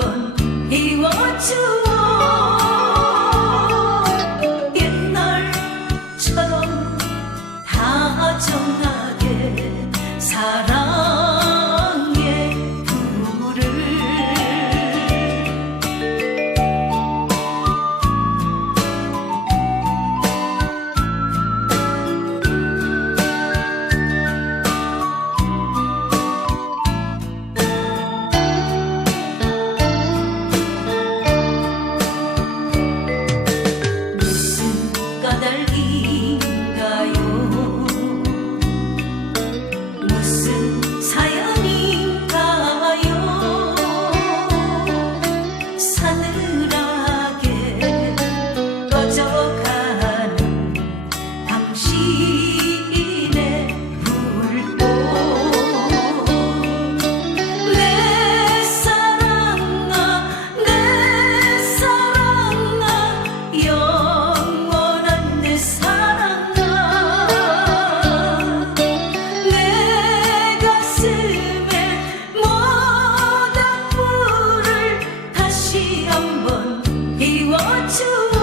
한번 비워주어 옛날처럼 다정하게 사랑의 불을 까닭인가요? 무슨 사연인가요? 사늘하게 꺼져가는 당신의 불꽃 내 사랑아 내 사랑아 영원한 내 사랑아 내 가슴에 모닥불을 다시 한번 비워주어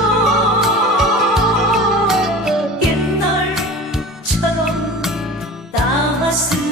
옛날처럼 따스하게